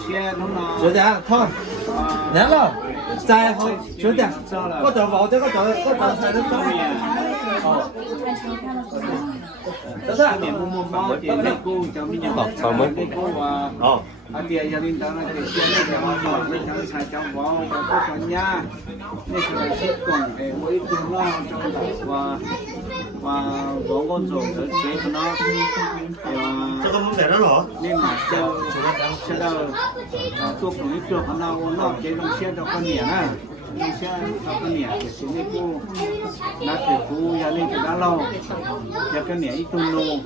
小姐，看，来了，再好，小姐，我找包的，我找菜的上面。哦。这是面木木毛的那个叫咩名？那个啊。哦。啊，第二日领导那个先那个嘛，那叫菜叫包，叫不管呀，那个是讲的，我一听了就ว่าบอกว่า做的这个呢，这个没买了咯？你买就吃到做朋友做可能我那这种现在过年啊，你现在过年就是那个那个股呀，那个那喽，要过年一顿喽。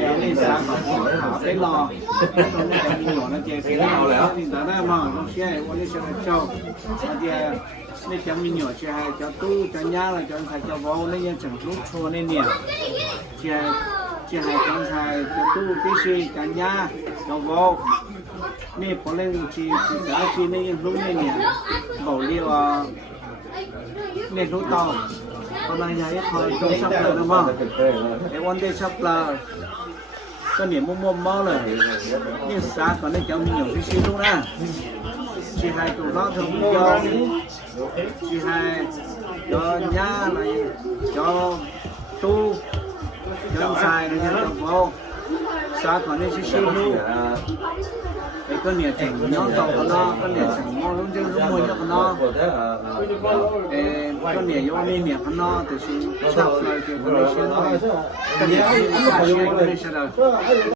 แล้วนี่สาขาไปรอตรงนี้จะมีหนอนนะเจ๊ไปเอาแล้วนี่แต่ได้มาต้องเชื่อวันนี้จะเจ้าเจ๊นี่จะมีหนอนเชื่อให้เจ้าตู้เจ้าย่าแล้วเจ้าชายเจ้าบ่าวนี่ยังจังลูกโชว์นี่เนี่ยเจ๊ให้เจ้าชายเจ้าตู้พี่ชีเจ้าย่าเจ้าบ่าวนี่พอเล่นชีสาวชีนี่ยังลูกนี่เนี่ยบอกเรียกว่าเนี่ยลูกต่อคนนายคอยต้องชับเลยนะมั้งไอ้วันเดชับปลาก็เนี่ยมุมๆเลยนี่สาก่อนได้เจ้ามีหยงที่ชี้ลูกนะชี้ให้ตัวน้องถึงยอมชี้ให้ยอมย่าอะไรยอมตู้ยอมชายอะไรอย่างเงี้ยบอกสาก่อนได้ชี้ลูกไอ้ก็เนี่ยถึงน้องต่อกันเนาะก็เนี่ยถึงมองลุ้นเจ้าลุ้นมวยกันเนาะก็เนี่ยย้อนนี่เนี่ยกันเนาะแต่ชี้ชอบเลยเกี่ยวกับเรื่องนี้ก็เนี่ยที่อาชีพก็ได้ใช่ไหม